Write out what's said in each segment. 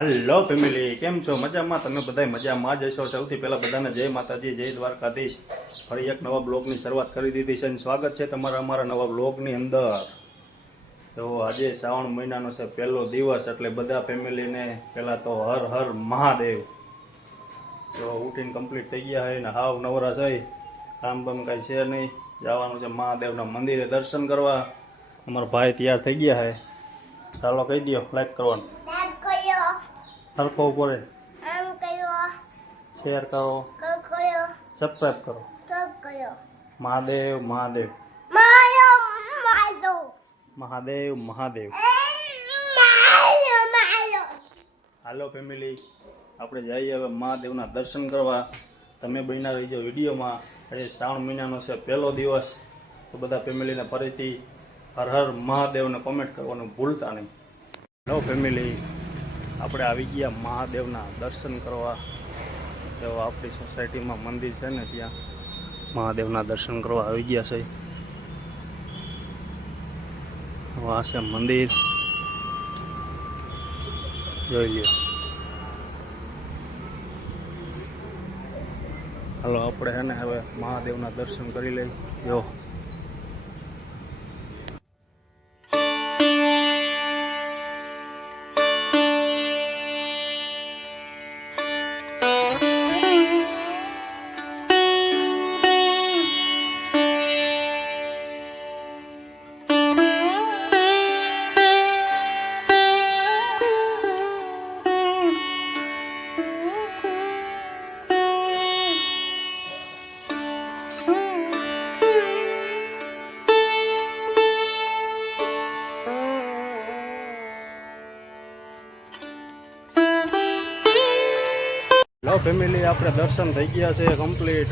Hello family, કેમ છો? મજામાં? તમે બધા મજામાં જ હશો. સૌથી પહેલાં બધાને જય માતાજી, જય દ્વારકાધીશ. ફરી એક નવા બ્લોગની શરૂઆત કરી દીધી છે અને સ્વાગત છે તમારા અમારા નવા બ્લોગની અંદર. તો આજે શ્રાવણ મહિનાનો છે પહેલો દિવસ, એટલે બધા ફેમિલીને પહેલાં તો હર હર મહાદેવ. તો ઉઠીને કમ્પ્લીટ થઈ ગયા હોય ને હાવ નવરા થઈ, કામ બામ કાંઈ છે નહીં. જવાનું છે મહાદેવના મંદિરે દર્શન કરવા. અમારા ભાઈ તૈયાર થઈ ગયા છે. ચાલો કહી દો, લાઈક કરવાનું. હરકો ઉપર શેર કરો, સબસ્ક્રાઈબ કરો. મહાદેવ મહાદેવ મહાદેવ મહાદેવ. હાલો ફેમિલી, આપણે જઈએ હવે મહાદેવના દર્શન કરવા. તમે બન્યા રહીજો વિડીયોમાં. આજે શ્રાવણ મહિનાનો છે પહેલો દિવસ. તો બધા ફેમિલીને ફરીથી હર હર મહાદેવને કોમેન્ટ કરવાનું ભૂલતા નહીં. હેલો ફેમિલી, આપણે આવી ગયા મહાદેવના દર્શન કરવા. તો આપણી સોસાયટીમાં મંદિર છે ને, ત્યાં મહાદેવના દર્શન કરવા આવી ગયા છે. આ છે મંદિર, જોઈ લ્યો. હાલો આપણે છે ને હવે મહાદેવના દર્શન કરી લઈ. જો હેલો ફેમિલી, આપણે દર્શન થઈ ગયા છે કમ્પ્લીટ.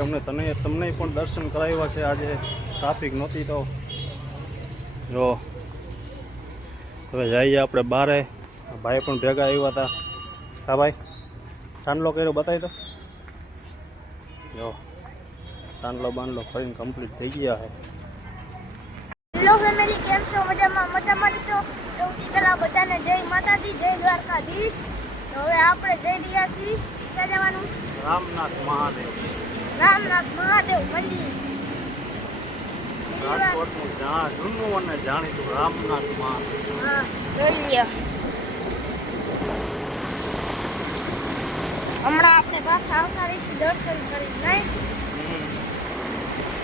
તમને પણ દર્શન કરાવ્યા છે. આજે ટ્રાફિક નહોતી તો જો હવે જઈએ આપણે બારે. ભાઈ પણ ભેગા આવ્યા હતા. હા ભાઈ, ચાંદલો કર્યો બતાવી દો. જો ચાંદલો બાંદલો ફરીને કમ્પ્લીટ થઈ ગયા છે. હેલો ફેમિલી, કેમ છો? મજામાં છો? સૌથી પહેલા બધાને જય માતાજી, જય દ્વારકાધીશ. તો હવે આપણે જઈ રહ્યા છીએ. ક્યાં જવાનું? રામનાથ મહાદેવ. રામનાથ મહાદેવ મંદિર, રાજકોટનું જૂનું અને જાણીતું રામનાથ મહાદેવ. હા, જોઈ લ્યો. હમણાં આપણે પાછા આવતા રહીશું દર્શન કરી. નહીં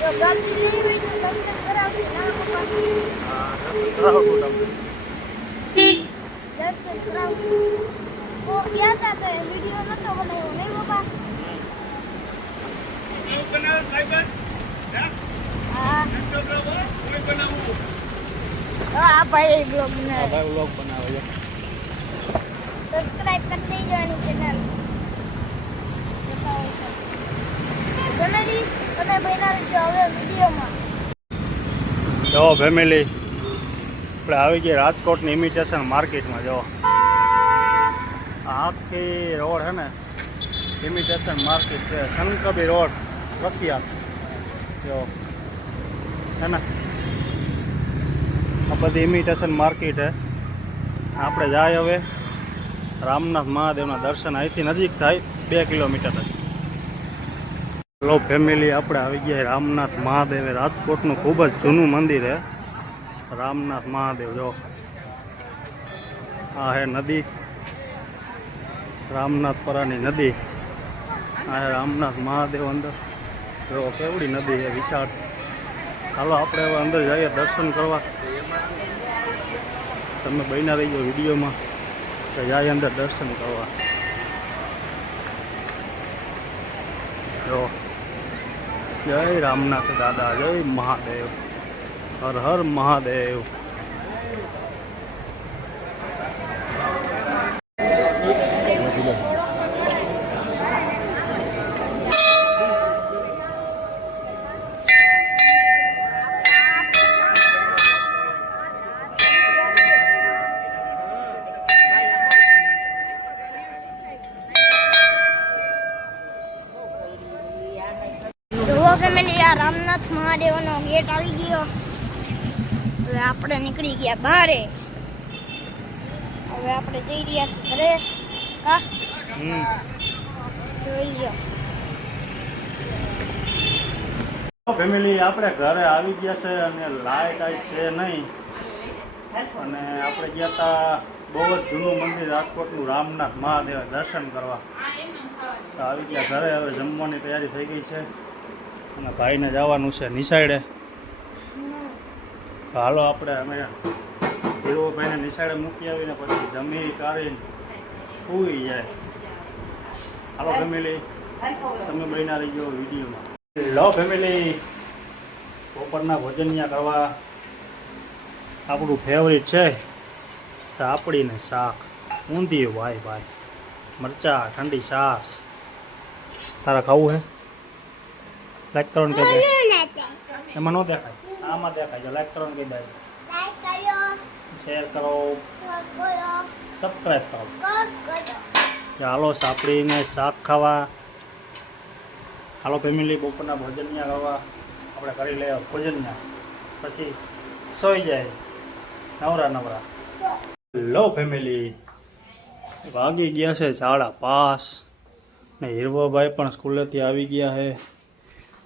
જો ગમતી નહીં હોય તો દર્શન કરાવજો. ના પપ્પા, દર્શન કરાવશું. ઓ ગયા હતા તો વિડીયો નતો બનાવ્યો, નહીં પપ્પા? હા ભાઈ બ્લોગ બનાવે. વ્લોગ બનાવે છે. સબસ્ક્રાઇબ કરી દેજો એની ચેનલ. ફેમિલી, તમે બન્યા રહેજો હવે વિડીયોમાં. જો ફેમિલી, આપણે આવી ગયા રાજકોટની ઇમિટેશન માર્કેટમાં. જો આખી રોડ છે ને ઇમિટેશન માર્કેટ છે. શંકરબી રોડ પ્રખ્યાત. જો છે ને આ બધી ઇમિટેશન માર્કેટ છે. આપણે જાય હવે રામનાથ મહાદેવના દર્શન. અહીંથી નજીક થાય 2 કિલોમીટર. હેલો ફેમિલી, આપણે આવી ગયા રામનાથ મહાદેવ. રાજકોટનું ખૂબ જ જૂનું મંદિર છે રામનાથ મહાદેવ. જો આ હે નદી, રામનાથપરાની નદી. આ હે રામનાથ મહાદેવ અંદર. જો કેવડી નદી છે, વિશાળ. ચાલો આપણે હવે અંદર જઈએ દર્શન કરવા. તમે બન્યા રહીજો વિડીયોમાં. તો જાય અંદર દર્શન કરવા. જો જય રામનાથ દાદા, જય મહાદેવ, હર હર મહાદેવ. ફેમિલી, આ રામનાથ મહાદેવનો ગેટ આવી ગયો. હવે આપણે નીકળી ગયા બહારે. હવે આપણે જઈ રહ્યા છીએ ઘરે. કા હમ જોઈ લ્યો. ફેમિલી આપણે ઘરે આવી ગયા છે અને લાઇટ આઈ છે નહીં અને આપણે ગયા હતા બહુ જ જૂનું મંદિર રાજકોટનું રામનાથ મહાદેવ દર્શન કરવા. તો આવી ગયા ઘરે, હવે જમવાની તૈયારી થઈ ગઈ છે અને ભાઈને જવાનું છે નિશાળે. તો હાલો આપણે અમે હીરોભાઈને નિશાળે મૂકી આવીને પછી જમી કાઢીને સૂઈ જાય. હાલો ફેમિલી, તમે બન્યા રહી ગયો વિડીયોમાં. લો ફેમિલી, બપોરના ભોજન કરવા આપણું ફેવરિટ છે સાપડી ને શાક, ઊંધિયું. ભાઈ ભાઈ, મરચા, ઠંડી છાશ. તારા ખાવું હે? લાઈક કરો ને કહી દે. એમાં ન દેખાય, આમાં દેખાય છે. લાઈક કરો ને કહી દે. શેર કરો, સબસ્ક્રાઈબ કરો. ચાલો સાપડીને શાક ખાવા. હાલો ફેમિલી, બપોરના ભોજન કરવા આપણે કરી લઈએ ભોજન, પછી સોઈ જાય નવરા નવરા. લો ફેમિલી, વાગી ગયા છે 5:30 ને હીરવાભાઈ પણ સ્કૂલેથી આવી ગયા છે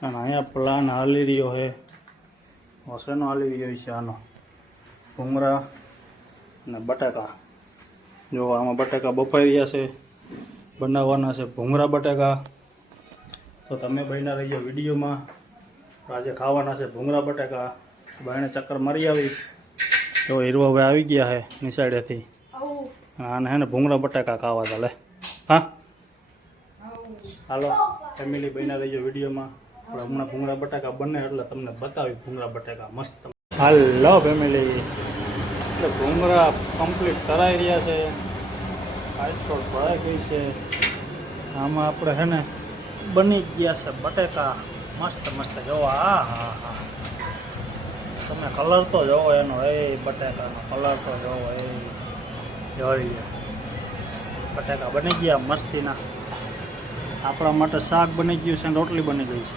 અને અહીંયા પ્લાન હાલી રહ્યો છે. વસેનો હાલી રહ્યો છે આનો, ભૂંગળા અને બટાકા. જો આમાં બટાકા બફાઈ રહ્યા છે, બનાવવાના છે ભૂંગળા બટાકા. તો તમે બન્યા રહીજો વિડીયોમાં. આજે ખાવાના છે ભૂંગળા બટાકા. ભાઈને ચક્કર મારી આવી. તો હીરવાભાઈ આવી ગયા છે નિશાળેથી, આને હે ને ભૂંગળા બટાકા ખાવા હતા. લે હા, હાલો ફેમિલી બન્યા રહીજો વિડીયોમાં. આપણે હમણાં ભૂંગળા બટાકા બને એટલે તમને બતાવી ભૂંગળા બટાકા મસ્ત. હાલો ફેમિલી, એટલે ભૂંગળા કમ્પ્લીટ કરાઈ રહ્યા છે, આઈસ્કોટ ભરાઈ ગઈ છે. આમાં આપણે હે ને બની ગયા છે બટાકા મસ્ત મસ્ત. જોવો, હા હા હા, તમે કલર તો જોવો એનો, એ બટાકાનો કલર તો જોવો. એ જોઈ લો, બટાકા બની ગયા મસ્તીના. આપણા માટે શાક બની ગયું છે, રોટલી બની ગઈ છે.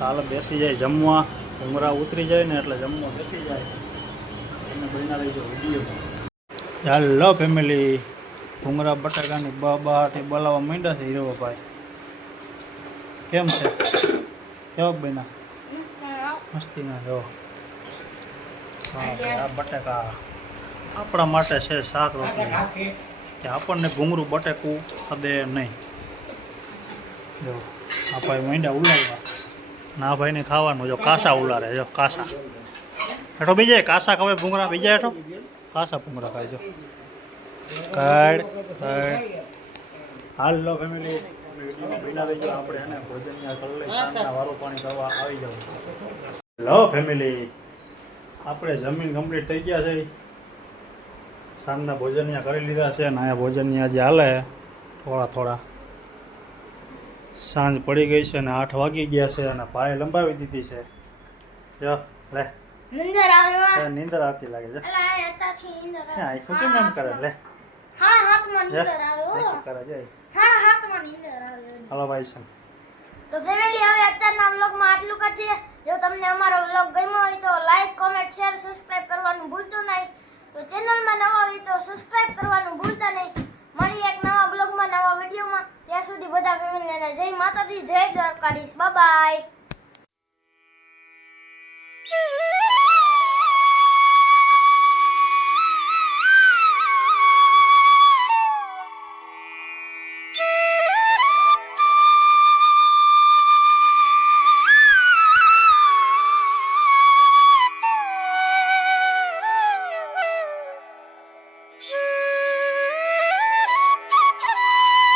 હાલ બેસી જાય જમવા. ભૂંગળા ઉતરી જાય ને એટલે જમવા બેસી જાય. તમે બન્યા રહીજો વિડીયોમાં. ચાલો ફેમિલી, ભૂંગળા બટાકાની બહારથી બોલાવવા માંડ્યા છે હીરોભાઈ. કેમ છે? કેવો બન્યા? મસ્તીના જો. હા, આ બટાકા આપણા માટે છે શાક રોટલી, કે આપણને ભૂંગળું બટાકું ખદે નહીં. જો આ ભાઈ માંડ્યા ઉલાડવા. ના ભાઈને ખાવાનું. જો કાસા ઉલારે, જો કાસા. હેઠો બીજે કાસા ખવાય ભૂંગળા, બીજા હેઠો કાસા ભૂંગળા ખાય. જો કાઢ કાઢ. હાલ લો ફેમિલી, બિના રહી ગયો. આપણે એને ભોજન કરી લઈ, સાંજના વારો પાણી કરવા આવી જવું. લો ફેમિલી, આપણે જમીન કમ્પ્લીટ થઈ ગયા છે. સાંજના ભોજન કરી લીધા છે અને અહીંયા ભોજન આજે હાલે થોડા થોડા. સાંજ પડી ગઈ છે અને 8 વાગી ગયા છે અને ભાઈ લંબાવી દીધી છે. જો લે, નીંદર આવે. નીંદર આવતી લાગે છે. અલા અત્યારથી નીંદર આવે. આખું કેમ એમ કરે? લે હા, હાથમાં નીંદર આવે. આખું કરે જાય. હા, હાથમાં નીંદર આવે. હાલો ભાઈ સન. તો ફેમિલી, હવે અત્યારના વ્લોગમાં આટલું જ છે. જો તમને અમારો વ્લોગ ગમ્યો હોય તો લાઈક, કોમેન્ટ, શેર, સબસ્ક્રાઇબ કરવાનું ભૂલતા નહીં. તો ચેનલમાં નવા હોય તો સબસ્ક્રાઇબ કરવાનું ભૂલતા નહીં. મળીએ એક નવા બ્લોગમાં, નવા વિડીયોમાં. ત્યાં સુધી બધા ફેમિલીને જય માતાજી, જય દ્વારકાધીશ. Bye bye.